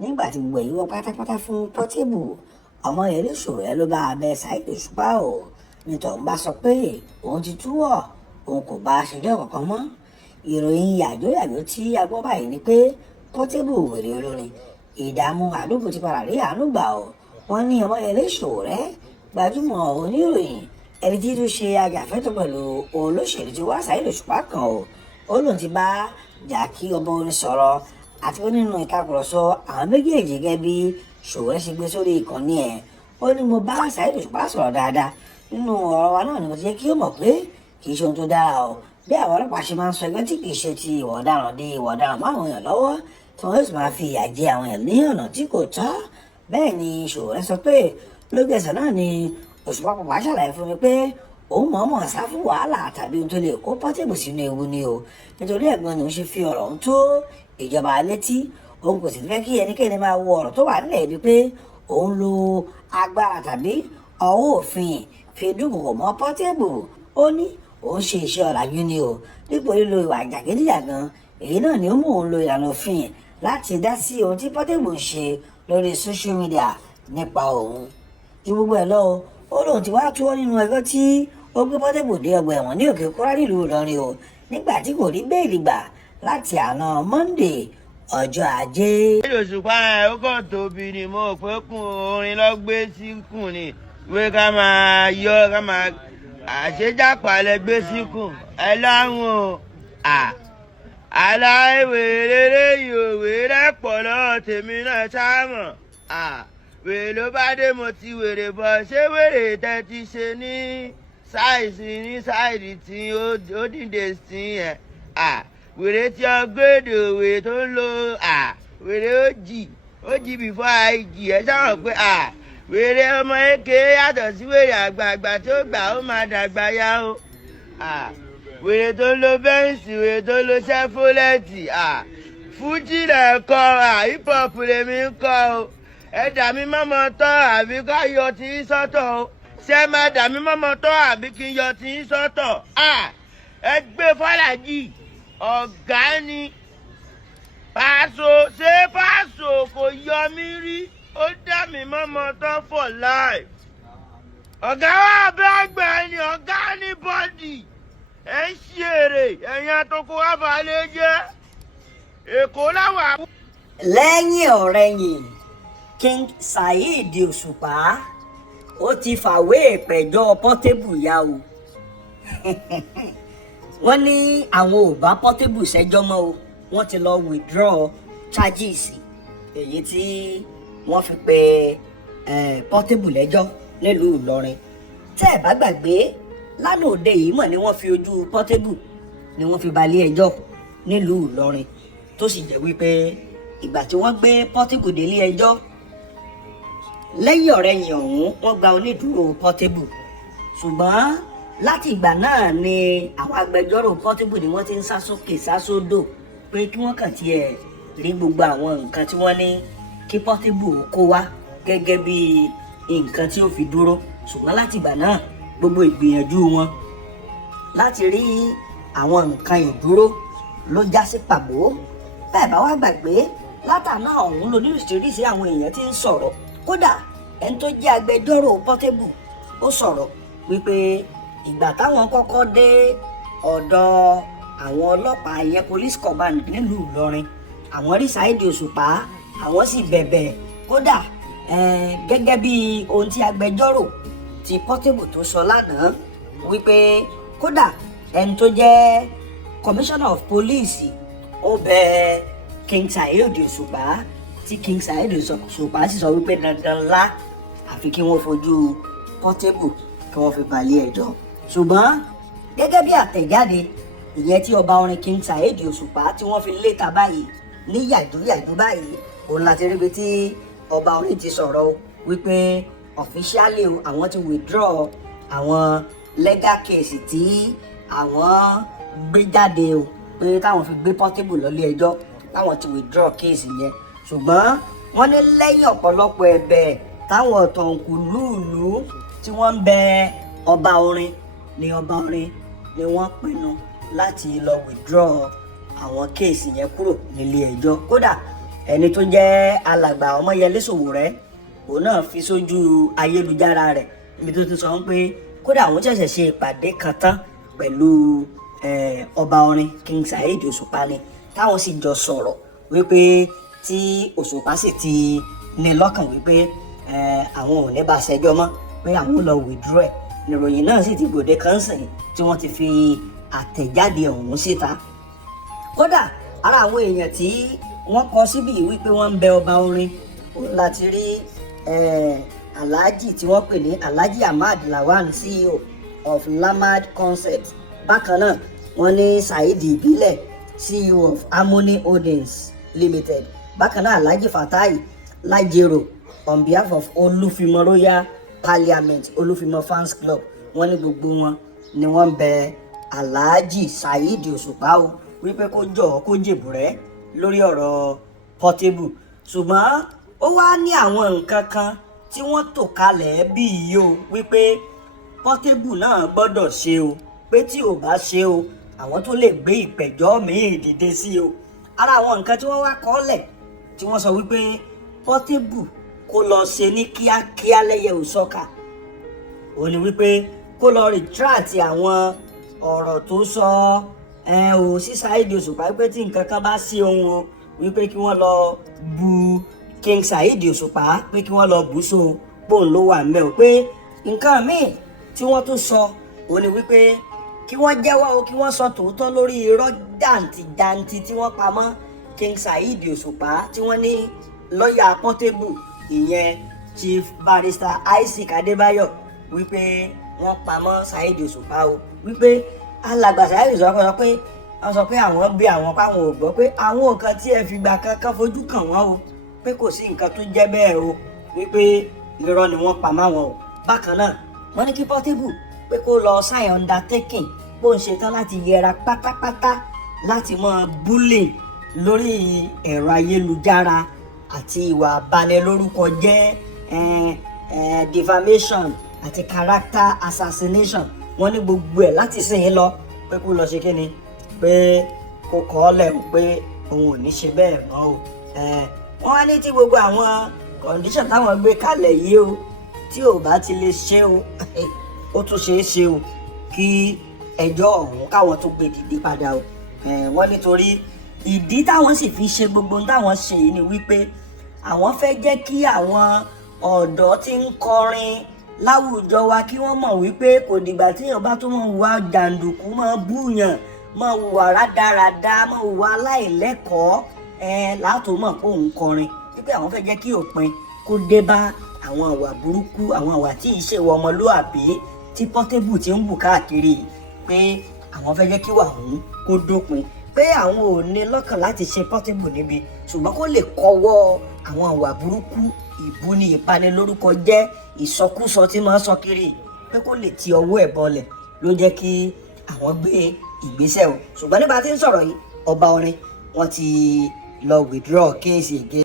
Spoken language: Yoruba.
nígbà tí gbogbo èyí wọ pátápátá fún Portable, Omoyele Sowore Loba abẹ Saheed Osupa o nítorí bá sọ pé òun ti túwọ̀ òun kò bá aṣèjọ́ kankan mọ́. Ìròyìn yàjóyàjó tí a gbọ́ báyìí ni pé Portable wèrè olórin ìdààmú àdúgbò ti padà rí àánú gbà o. Wọ́n ní Omoyele Sowore gbajúmọ̀ oníròyìn ẹni tí tó ṣe ajàfẹ́tọ̀ọ́ pẹ̀lú olóṣèlú tí wá Saheed Osupa kan o. Ó lóun ti bá Jàkí ọba orin sọ̀rọ̀ àti ó nínú ìtàkùrọ̀sọ àwọn méjèèjì gẹ́gẹ́ bí Sowore ṣe gbé sórí ìkànnì ẹ̀. Ó ní mo bá Saheed Osupa sọ̀rọ̀ dáadáa nínú ọ̀rọ̀ wa náà ni mo ti jẹ́ kí ó mọ̀ pé kì í ṣe ohun tó dára o. Bí àwọn ọlọ́pàá ṣe máa ń sọ ẹgbẹ́ tí kì í ṣe ti ìwà ọ̀daràn dé ìwà ọ̀daràn mọ́ àwọn èèyàn lọ́wọ́ tí wọ́n yóò sì máa fi ìyà jẹ àwọn èèyàn ní ọ̀nà tí kò tọ́. Bẹ́ẹ̀ ni Sowore sọ pé lójú ẹsẹ̀ náà ni Osupa pàpà ṣàlàyé fún mi pé òun mọ̀ọ́mọ̀ sá fún wàhálà tàbí ohun tó lè kó Portable sínú ewu ni o. Nítorí ẹ̀gbọ́n ni òun ṣe fi ọ̀rọ̀ ohun tó ìjọba létí. Òun kò sì fẹ́ kí ẹnikẹ́ni máa wo ọ̀rọ̀ tó wà nílẹ̀ bíi pé òun lo agbára tàbí ọwọ́ òfin fi dúnkòkò mọ́ Portable. Ó ní òun ṣe iṣẹ́ ọ̀làjú ni o. Dípò lílo ìwà jàgídíjàgan èyí náà ni ó mú òun lo ìlànà òfin láti dá sí ohun tí Portable ń ṣe lórí social media nípa òun. Ju gbogbo ẹ̀ lọ ó lóun ti wá túwọ́ nínú ẹjọ́ tí ó gbé Portable dé ọgbà ẹ̀wọ̀n ní Òkè Kúrá nílùú Ìlọrin o nígbà tí kò rí béèlì gbà láti àná Monday ọjọ́ Ajé. Òṣùpá ẹ̀ ó kàn tóbi ni mo pé kún orin lọ gbé síkùn ni pé ká máa yọ ká máa àṣejápalẹ̀ gbé síkùn ẹ láwọn aláìwèrè yòówé rẹ́pọ̀ lọ́wọ́ tèmi náà sáàmọ̀ wèrè ló bá dé mo ti wèrè bọ̀ ṣé wèrè tẹ́ ti ṣe ní sáìdì tí ó dìde sí yẹn wèrè tí ọgọ́dọ̀ wèrè tó ń lo wèrè ó jì before IG ẹ sáwọn pé wèrè ọmọ eke yàtọ̀ sí wèrè àgbààgbà tí ó gbà ó máa dàgbà yá o wèrè tó ń lo bẹ́ǹsì wèrè tó ń lo ṣẹ́fólẹ́tì fújì lẹ́ẹ̀kọ́ hip hop lèmi ń kọ́ o ẹ dà mí mọ́mọ́ tọ́ àbí ká yọ tí ń sọ́tọ̀ o ṣé máa dà mí mọ́mọ́ tọ́ àbí kí n yọ tí ń sọ́tọ̀ ẹ gbé fàlàjì ọ̀gá ni Paso ṣé Paso kò yọ mí rí ó dà mí mọ́mọ́ tọ́ for life ọ̀gá wa bẹ́ẹ̀ gbẹ̀ ni ọ̀gá ní bọ́dì ẹ̀ ń ṣeré ẹ̀yìn àtòkò wà balẹ̀ jẹ́ Èkó láwà. Lẹ́yìn ọ̀rẹ̀yìn King Saheed Osupa ó ti fàwé ìpẹ̀jọ́ Portable yá o. Wọ́n ní àwọn ò bá Portable ṣẹjọ́ mọ́ o wọ́n ti lọ withdraw charges èyí tí wọ́n fi pe Portable lẹ́jọ́ nílùú Ìlọrin. Tẹ́ ẹ̀ bá gbàgbé lánàá òde yìí mọ̀ ni wọ́n fi ojú Portable ni wọ́n fi balẹ̀ ẹjọ́ nílùú Ìlọrin tó sì jẹ́ wípé ìgbà tí wọ́n gbé Portable délé ẹjọ́ lẹ́yìn ọ̀rẹ̀yìn ọ̀hún wọ́n gba onídùúró Portable ṣùgbọ́n láti ìgbà náà ni àwọn agbẹjọ́rò Portable ni wọ́n ti ń sá sókè sá sódò pé kí wọ́n kàn tiẹ̀ rí gbogbo àwọn nǹkan tí wọ́n ní kí Portable kó wá gẹ́gẹ́ bí nǹkan tí ó fi dúró ṣùgbọ́n láti ìgbà náà gbogbo ìgbìyànjú wọn láti rí àwọn nǹkan ìdúró ló já sí pàbó. Bẹ́ẹ̀ bá wá gbàgbé látàná ọ̀hún lóríṣiríṣi àwọn èèyàn ti ń sọ̀rọ̀ kódà ẹni tó jẹ́ agbẹjọ́rò Portable ó sọ̀rọ̀ wípé ìgbà táwọn kọ́kọ́ dé ọ̀dọ̀ àwọn ọlọ́pàá ìyẹn police command nílùú Ìlọrin àwọn rí Saheed Osupa àwọn sì bẹ̀bẹ̀ kódà gẹ́gẹ́ bí ohun tí agbẹjọ́rò ti Portable tó sọ lánàá wípé kódà ẹni tó jẹ́ commissioner of police ó bẹ̀ King Saheed Osupa tí King Saheed Osupa sì sọ wípé dandan ńlá àfi kí wọ́n fojú Portable kí wọ́n fi balẹ̀ ẹjọ́ ṣùgbọ́n gẹ́gẹ́ bí àtẹ̀jáde ìyẹn tí ọba orin King Saheed Osupa tí wọ́n fi léta báyìí ní yàjóyàjó báyìí òun láti ríbi tí ọba orin ti sọ̀rọ̀ wípé officially àwọn ti withdraw àwọn legal case tí àwọn gbé jáde o pé táwọn fi gbé Portable lọ ilé ẹjọ́ táwọn ti withdraw case yẹn ṣùgbọ́n wọ́n ní lẹ́yìn ọ̀pọ̀lọpọ̀ ẹ̀bẹ̀ táwọn ọ̀tọ̀kùlúùlú tí wọ́n ń bẹ ọba orin ni wọ́n pinnu láti lọ withdraw àwọn kéèsì yẹn kúrò nílé ẹjọ́. Kódà ẹni tó jẹ́ alàgbà Omoyele Sowore òun náà fi sójú ayélujára rẹ̀ níbi tó ti sọ pé kódà àwọn ṣẹ̀ṣẹ̀ ṣe ìpàdé kan tán pẹ̀lú ọba orin King Saheed Osupa ni táwọn sì jọ sọ̀rọ̀ wípé tí Osupa sì ti ní lọ́kàn wípé àwọn ò ní bá ṣẹjọ́ mọ́ pé àwọn lọ withdraw ẹ̀. Ìròyìn náà sì ti gbòde kan sìn tí wọ́n ti fi àtẹ̀jáde ọ̀hún síta. Kódà ara àwọn èèyàn tí wọ́n kọ síbi wípé wọ́n ń bẹ ọba orin láti rí Alhaji tí wọ́n pè ní Alhaji Ahmad Lawan, CEO of Lamad Concept. Bákan náà wọ́n ní Saheed Ìbílẹ̀, CEO of Harmony Holdings Limited. Bákan náà Alhaji Fatai Lajero on behalf of Olúfimọ Royal Parliament Olúfimọ Fans Club. Wọ́n ní gbogbo wọn ni wọ́n bẹ Alhaji Saheed Osupa o wípé kó jọ̀ọ́ kó jèbùrẹ́ lórí ọ̀rọ̀ Portable. Ṣùgbọ́n ó wá ní àwọn nǹkan kan tí wọ́n tò kalẹ̀ bí yìí o wípé Portable náà gbọ́dọ̀ ṣe o, pé tí ò bá ṣe o àwọn tó lè gbé ìpẹ̀jọ́ míì dìde sí o. Ara àwọn nǹkan tí wọ́n wá kọ́lẹ̀ tí wọ́n sọ wípé Portable kó lọ ṣe ní kíákíá lẹ́yẹ òsọ́kà ó ní wípé kó lọ retract àwọn ọ̀rọ̀ tó sọ ò sí Saheed Osupa pé tí nǹkan kan bá sí ohun o wípé kí wọ́n lọ bu King Saheed Osupa pé kí wọ́n lọ bù so pòun ló wà ńbẹ̀ o. Pé nǹkan míì tí wọ́n tún sọ ó ní wípé kí wọ́n jẹ́wọ́ o, kí wọ́n sọ tòótọ́ lórí irọ́ jàǹtìjàǹtì tí wọ́n pa mọ́ King Saheed Osupa tí wọ́n ní lọ́ọ̀yà Portable ìyẹn Chief Barrister Isaac Adébáyọ̀ wípé wọ́n pa mọ́ Saheed Osupa o. Wípé alàgbà Saheed Osupa sọ pé wọ́n sọ pé àwọn bí àwọn páwọn ò gbọ́ pé àwọn nǹkan tí ẹ fi gbà kankan fojú kàn wọ́n o pé kò sí nǹkan tó jẹ́ bẹ́ẹ̀ o wípé irọ́ ni wọ́n pa mọ́ wọn o. Bákan náà wọ́n ní kí Portable pé kó lọ sign undertaking bó ń ṣetán láti yẹra pátápátá láti mọ bullying lórí ẹ̀rọ ayélujára àti ìwà àbanilórúkọ jẹ́ defamation àti character assassination. Wọ́n ní gbogbo ẹ̀ láti sìn lọ pé kó lọ ṣe kí ni pé kó kọ́ ọ́ lẹ̀ pé òun ò ní ṣe bẹ́ẹ̀ mọ́ o. Wọ́n wá ní tí gbogbo àwọn condition táwọn gbé kalẹ̀ yìí o tí ò bá ti lè ṣe o ó tún ṣeé ṣe o kí ẹjọ́ ọ̀hún káwọn tó gbé dìde padà o. Wọ́n nítorí ìdí táwọn sì fi ṣe gbogbo táwọn ṣe yìí ni wípé àwọn fẹ́ jẹ́ kí àwọn ọ̀dọ́ tí ń kọrin láwùjọ wa kí wọ́n mọ̀ wípé kò dìgbà tí èèyàn bá tún mọ̀ hùwà jàǹdùkú mọ̀ búyàn mọ̀ hùwà rádaràda mọ̀ hùwà aláìlẹ́kọ̀ọ́ látò mọ̀ pé òun kọrin wípé àwọn fẹ́ jẹ́ kí òpin kó dé bá àwọn àwà burúkú àwọn àwà tí ì ṣe wọ ọmọlúàbí tí Portable ti ń bù káàkiri pé àwọn fẹ́ jẹ́ kí wà òun kó dópin pé àwọn ò ní lọ́kàn láti ṣe Portable níbi ṣùgbọ́n kó lè kọ́wọ́ àwọn àwà burúkú ìbúni ìbanilórúkọ jẹ́ ìsọkúsọ tí máa ń sọ kiri pé kó lè ti ọwọ́ ẹ̀ bọlẹ̀ ló jẹ́ kí àwọn gbé ìgbésẹ̀ o. Ṣùgbọ́n nígbà tí ń sọ̀rọ̀ yìí ọba orin wọ́n ti lọ withdraw kéèsì again.